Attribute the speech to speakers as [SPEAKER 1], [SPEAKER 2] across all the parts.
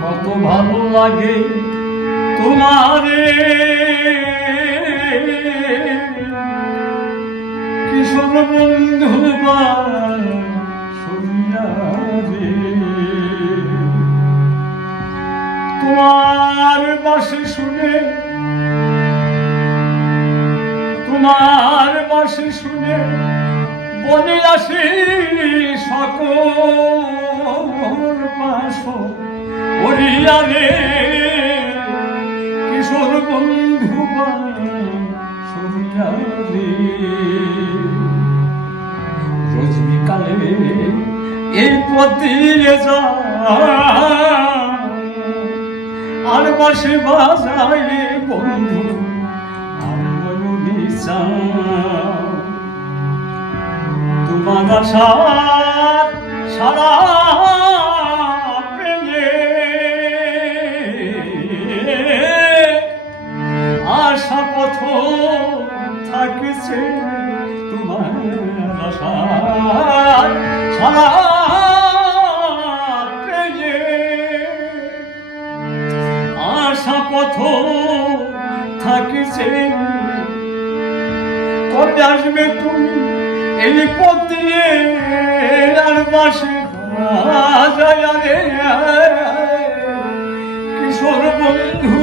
[SPEAKER 1] কত ভালো লাগে তোমারে। কিশোর বন্ধু বা তোমার বাসে শুনে তোমার বাসে শুনে আসি সকল পাশ। ওরিয়া রে কিশোর বন্ধু শুনিয়া রে রজনীকালে এই পথে যা আর বাসে বাজায় বন্ধু আর ময়ূরী তোমার আশার সারা পেলে আশা পথ থাকিছে তোমার আশার সারা পেলে আশা পথ থাকিছে। কবে আসবে তুমি? এই পথ আর রে। কিশোর বন্ধু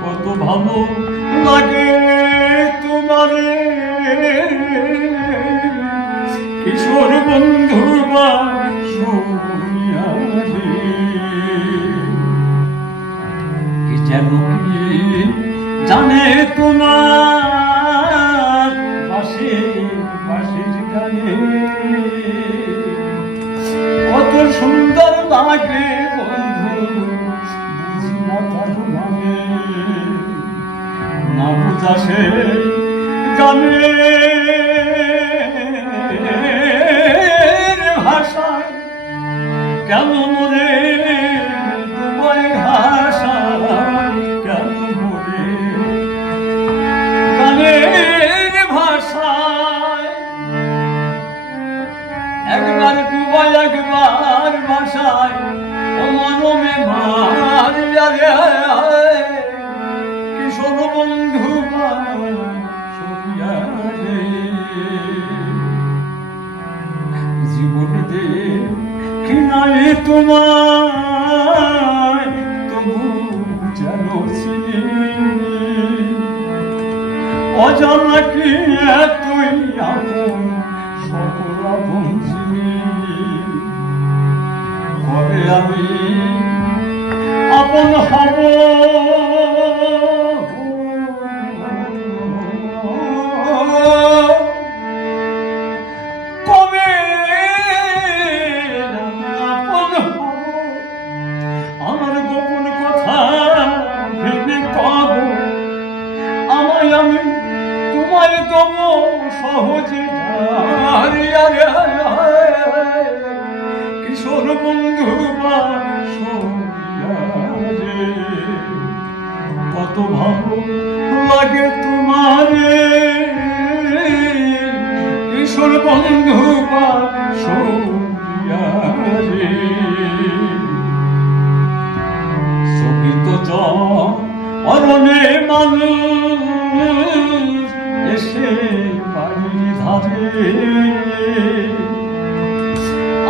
[SPEAKER 1] কত ভালো লাগে তোমারে। কিশোর বন্ধু কি জানে তোমার লাগে বন্ধু বুঝি গানে ভাষায় ও মনমে মারিয়া রে কিশোর বন্ধু জীবন দে কি নাই তোমার তবু যেন অজানা কি এতই আপন সকল আপন অরণে মানুষ এসে বাড়ির ধারে।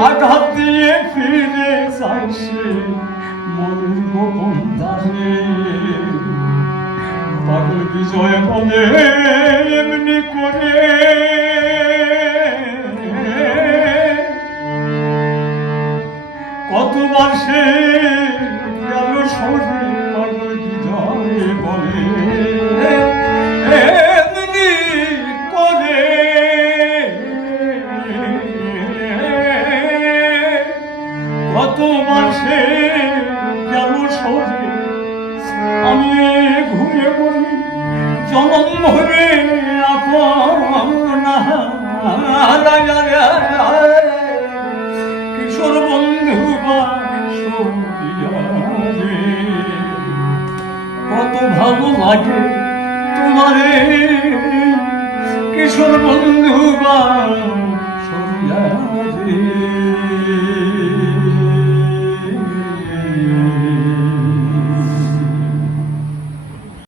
[SPEAKER 1] আঘাত দিয়ে ফিরে যাইছে মনের গোপন দ্বারে পাগল বিজয় বলে, এমনি করে কতবার সে গেল সরে আমি ঘুরে বলি জনম আপনা কিশোর বন্ধু। কত ভালো লাগে তোমারে ছোট বন্ধু বা